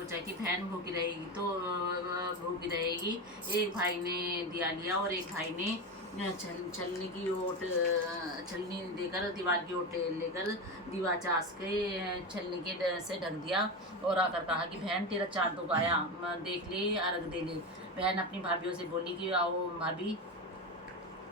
सोचा कि बहन भूखी रहेगी तो भूखी रहेगी। एक भाई ने दिया लिया और एक भाई ने छलनी की ओट छलनी देकर दीवार की ओट लेकर दीवार चास के छलनी के से ढक दिया और आकर कहा कि बहन तेरा चाँद तो आया, देख ले, अर्घ दे ले। बहन अपनी भाभीियों से बोली कि आओ भाभी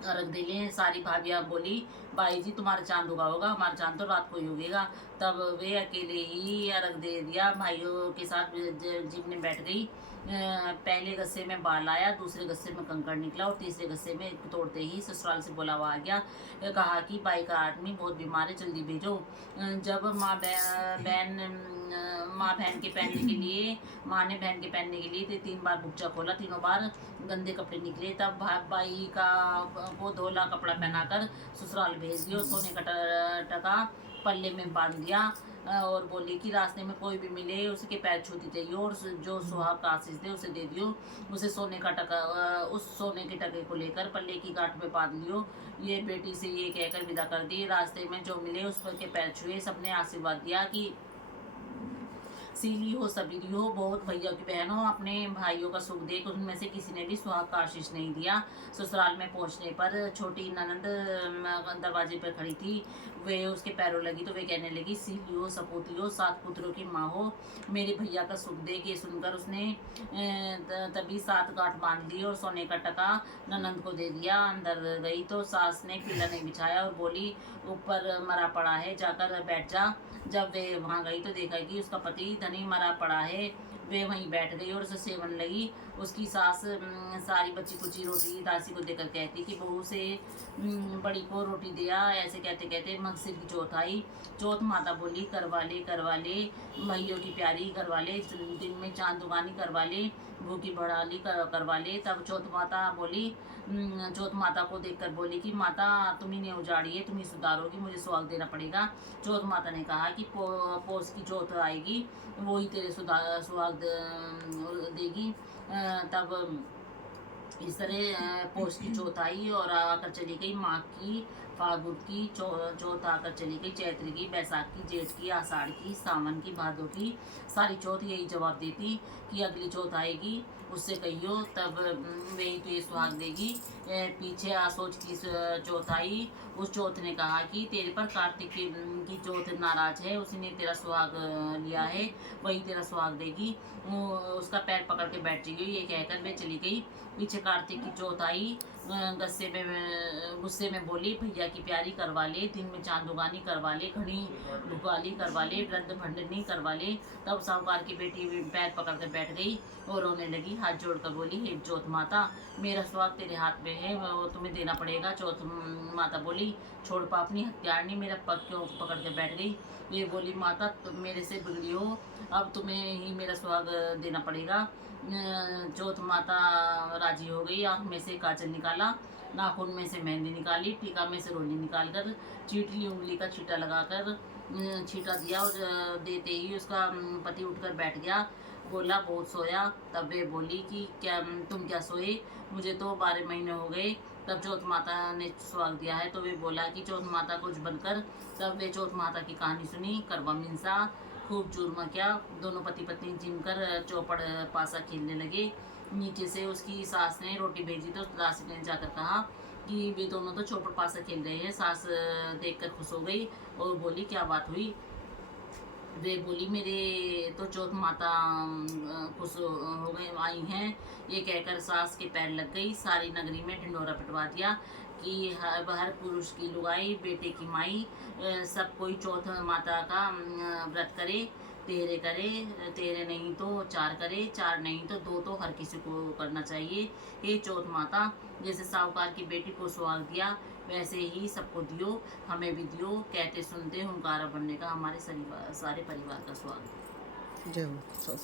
अर्घ दे लें। सारी भाभियाँ बोली भाई जी तुम्हारा चांद उगा होगा, हमारा चांद तो रात को ही उगेगा। तब वे अकेले ही अर्घ दे दिया। भाइयों के साथ जीप में बैठ गई। पहले गस्से में बाल आया, दूसरे गस्से में कंकड़ निकला और तीसरे गस्से में तोड़ते ही ससुराल से बुलावा आ गया। कहा कि भाई का आदमी बहुत बीमार है, जल्दी भेजो। जब माँ बहन के पहनने के लिए माँ ने बहन के पहनने के लिए 3 बार बुच्चा खोला, तीनों बार गंदे कपड़े निकले। तब भाई का को धोला कपड़ा पहनाकर ससुराल भेज दिया। सोने का टका पल्ले में बांध दिया और बोली कि रास्ते में कोई भी मिले उसके पैर छूती चाहिए और जो सुहाग का आशीष दे उसे दे दियो। उसे सोने का टका उस सोने के टके को लेकर पल्ले की गांठ में बांध लियो। ये बेटी से ये कहकर विदा कर दी। रास्ते में जो मिले उस पर के पैर छुए, सबने आशीर्वाद दिया कि सीली हो, सबीरी हो, बहुत भैया की बहन हो, अपने भाइयों का सुख देख। उनमें से किसी ने भी सुहाग का आशीष नहीं दिया। ससुराल में पहुंचने पर छोटी ननंद दरवाजे पर खड़ी थी। वे उसके पैरों लगी तो वे कहने लगी सीली हो, सपूती हो, 7 पुत्रों की माँ हो, मेरे भैया का सुख देख। ये सुनकर उसने तभी 7 गांठ बांध ली और सोने का टका ननंद को दे दिया। अंदर गई तो सास ने पीला नहीं बिछाया और बोली ऊपर मरा पड़ा है, जाकर बैठ जा। जब वे वहाँ गई तो देखा कि उसका पति धनी मरा पड़ा है। वे वहीं बैठ गई और उसे सेवन लगी। उसकी सास सारी बची कुची रोटी दासी को देकर कहती कि बहू से बड़ी को रोटी दिया। ऐसे कहते कहते मगसिर की चौथ आई। चौथ माता बोली करवा ले भैयों की प्यारी, करवा ले, दिन में चांद दुगानी करवा ले, भूखी बढ़ाली करवा ले। तब चौथ माता बोली चौथ माता को देखकर बोली कि माता तुम्ही ने उजाड़ी है, तुम्ही सुधारोगी, मुझे सुहाग देना पड़ेगा। चौथ माता ने कहा कि पोस की चौथ आएगी, वो ही तेरे सुहाग देगी। तब इस तरह पोष की चौथ आई और आकर चली गई। माघ की, फागुन की चौथ आकर चली गई। चैत्र की, बैसाख की, जेठ की, आषाढ़ की, सावन की, भादों की, सारी चौथ यही जवाब देती कि अगली चौथ आएगी, उससे कहियो, तब वही तो ये सुहाग देगी। पीछे आसोच की चौथ आई। उस चौथ ने कहा कि तेरे पर कार्तिक की चौथ नाराज है, उसी ने तेरा सुहाग लिया है, वही तेरा सुहाग देगी। उसका पैर पकड़ के बैठ गई। ये कहकर वे चली गई। पीछे कार्तिक की चौथ आई। गुस्से में बोली भैया की प्यारी करवा ले, दिन में चांद उगानी करवा ले, घड़ी भुकाली करवा ले, वृद्ध भंडनी करवा ले। तब साहूकार की बेटी पैर पकड़ कर बैठ गई और रोने लगी। हाथ जोड़कर बोली हे चौथ माता, मेरा सुहाग तेरे हाथ में है, वो तुम्हें देना पड़ेगा। चौथ माता बोली छोड़ पापनी हत्यारनी, मेरा पग क्यों पकड़ कर बैठ गई। ये बोली माता तुम मेरे से बिगड़ी हो, अब तुम्हें ही मेरा सुहाग देना पड़ेगा। चौथ माता राजी हो गई। आँख में से काजल निकाला, नाखून में से मेहंदी निकाली, टीका में से रोली निकालकर चीटली उंगली का छींटा लगाकर छींटा दिया और देते ही उसका पति उठकर बैठ गया। बोला बहुत सोया। तब वे बोली कि क्या तुम क्या सोए, मुझे तो 12 महीने हो गए। तब चौथ माता ने सुहाग दिया है तो वे बोला कि चौथ माता कुछ बनकर। तब वे चौथ माता की कहानी सुनी। करवा मिंसा खूब चूरमा किया। दोनों पति पत्नी जिम कर चौपड़ पासा खेलने लगे। नीचे से उसकी सास ने रोटी भेजी तो दासी ने जाकर कहा कि वे दोनों तो चौपड़ पासा खेल रहे हैं। सास देखकर खुश हो गई और बोली क्या बात हुई। वे बोली मेरे तो चौथ माता खुश हो गए आई हैं। ये कहकर सास के पैर लग गई। सारी नगरी में ढिंढोरा पिटवा दिया कि हर पुरुष की लुगाई, बेटे की माई, सब कोई चौथ माता का व्रत करे, तेरे करे, तेरे नहीं तो 4 करे, 4 नहीं तो 2 तो हर किसी को करना चाहिए। हे चौथ माता, जैसे साहूकार की बेटी को सुहाग दिया वैसे ही सबको दियो, हमें भी दियो। कहते सुनते हुंकारा बनने का हमारे सारे परिवार का सुहाग। जय हो।